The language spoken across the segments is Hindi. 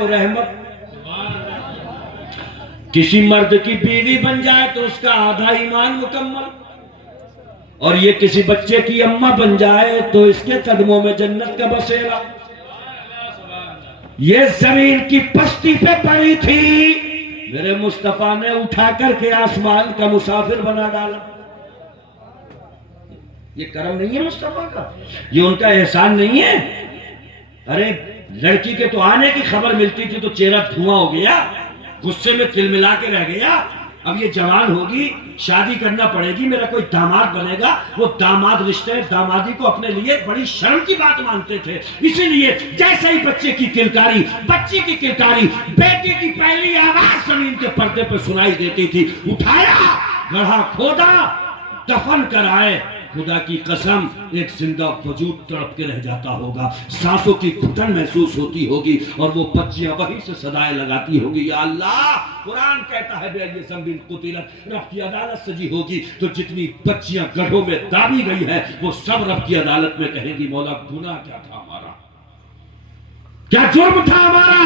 तो रहमत, किसी मर्द की बीवी बन जाए तो उसका आधा ईमान मुकम्मल, और ये किसी बच्चे की अम्मा बन जाए तो इसके कदमों में जन्नत का बसेरा। ये जमीन की पश्ती पे पड़ी थी, मेरे मुस्तफा ने उठा करके आसमान का मुसाफिर बना डाला। ये करम नहीं है मुस्तफा का, ये उनका एहसान नहीं है। अरे लड़की के तो आने की खबर मिलती थी तो चेहरा धुआं हो गया, गुस्से में तिलमिला के रह गया। अब ये जवान होगी, शादी करना पड़ेगी, मेरा कोई दामाद बनेगा। वो दामाद रिश्ते, दामादी को अपने लिए बड़ी शर्म की बात मानते थे। इसीलिए जैसे ही बच्चे की किलकारी, बच्ची की किलकारी, बेटी की पहली आवाज जमीन के पर्दे पर सुनाई देती थी, उठाया, गड्ढा खोदा, दफन कराए। खुदा की कसम एक जिंदा वजूद तड़प के रह जाता होगा, सांसों की घुटन महसूस होती होगी, और वो बच्चियां वहीं से सदाएं लगाती होगी, या अल्लाह। कुरान कहता है रब की अदालत सजी होगी तो जितनी बच्चियां गड्ढों में दाबी गई है वो सब रब की अदालत में कहेगी, मौला गुनाह क्या था हमारा, क्या जुर्म था हमारा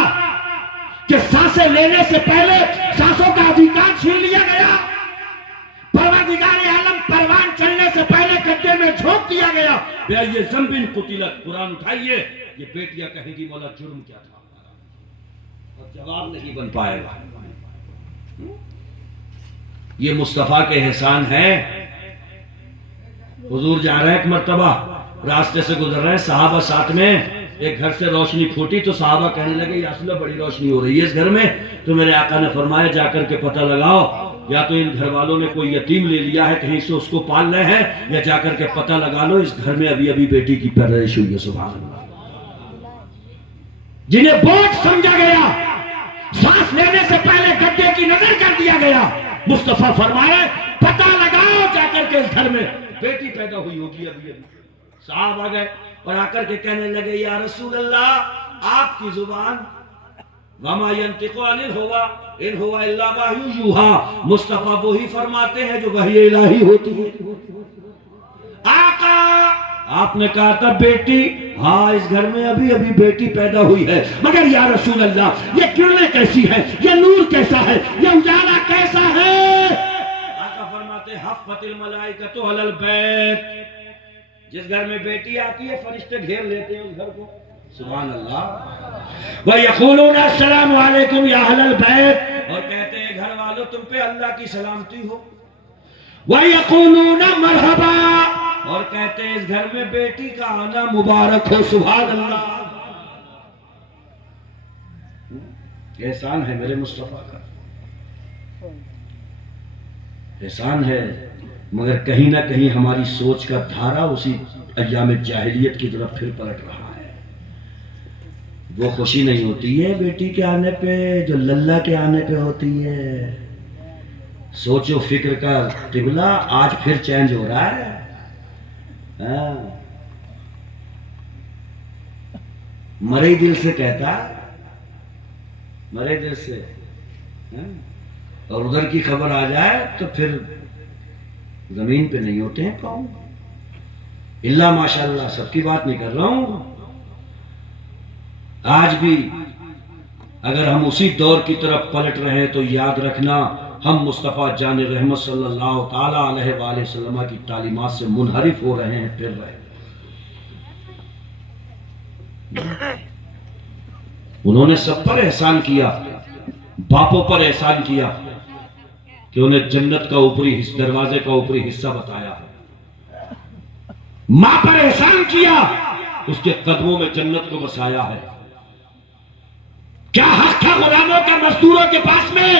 कि सांसें लेने से पहले सांसों का अधिकार छीन लिया गया, परवरदिगार आलम परवान चलने से पहले गड्ढे में झोंक दिया गया। ये ज़म्बिन कुतिलत, कुरान उठाइए, ये बेटियां कहेगी मौला जुर्म क्या था हमारा, और जवाब नहीं बन पाएगा। ये मुस्तफा के एहसान है। हुजूर जा रहे हैं, एक मर्तबा रास्ते से गुजर रहे हैं, सहाबा साथ में, एक घर से रोशनी फूटी तो सहाबा कहने लगे या रसूल बड़ी रोशनी हो रही है इस घर में। तो मेरे आका ने फरमाया जाकर के पता लगाओ, या तो इन घर वालों ने कोई यतीम ले लिया है कहीं से, उसको पाल रहे हैं, या जाकर के पता लगा लो इस घर में अभी अभी बेटी की पैदाइश हुई है। सुभान अल्लाह। जिन्हें बोझ समझा गया, सांस लेने से पहले गड्ढे की नजर कर दिया गया, मुस्तफा फरमाए पता लगाओ जाकर के इस घर में बेटी पैदा हुई होगी अभी अभी। साहब आ गए और आकर के कहने लगे या रसूल अल्लाह, आपकी जुबान वमा यंतिकु अनिल हुवा इन हुवा इल्ला वहयु यूहा, मुस्तफा वो ही फरमाते हैं जो वही इलाही होती है। आका आपने कहा था बेटी, हाँ इस घर में अभी अभी बेटी पैदा हुई है, मगर या रसूल अल्लाह ये किरणें कैसी है, ये नूर कैसा है, ये उजाला कैसा है। आका फरमाते हफ़्फ़तिल मलाइकतु अलल बैत, जिस घर में बेटी आती है फरिश्ते घेर लेते हैं उस घर को। सुभान अल्लाह। व यक़ूलून अस्सलामु अलैकुम या अहलल बैत, और कहते हैं घर वालों तुम पे अल्लाह की सलामती हो। व यक़ूलून मरहबा, और कहते हैं इस घर में बेटी का आना मुबारक हो। सुभान अल्लाह। एहसान है मेरे मुस्तफा का, एहसान है, मगर कहीं ना कहीं हमारी सोच का धारा उसी अय्याम जाहिलियत की तरफ फिर पलट रहा है। वो खुशी नहीं होती है बेटी के आने पे जो लल्ला के आने पे होती है। सोचो फिक्र का तिबला आज फिर चेंज हो रहा है। मरे दिल से कहता, मरे दिल से, और उधर की खबर आ जाए तो फिर जमीन पे नहीं होते हैं पाँव। इल्ला माशाअल्लाह, सबकी बात नहीं कर रहा हूं। आज भी अगर हम उसी दौर की तरफ पलट रहे हैं तो याद रखना हम मुस्तफ़ा जान रहमत सल्लल्लाहु ताला अलैहि वसल्लम की तालीमात से मुनहरिफ हो रहे हैं, फिर रहे। उन्होंने सब पर एहसान किया, बापों पर एहसान किया कि उन्हें जन्नत का ऊपरी दरवाजे का ऊपरी हिस्सा बताया, मां पर एहसान किया, उसके कदमों में जन्नत को बसाया है। क्या हक था गुलामों का मजदूरों के पास में?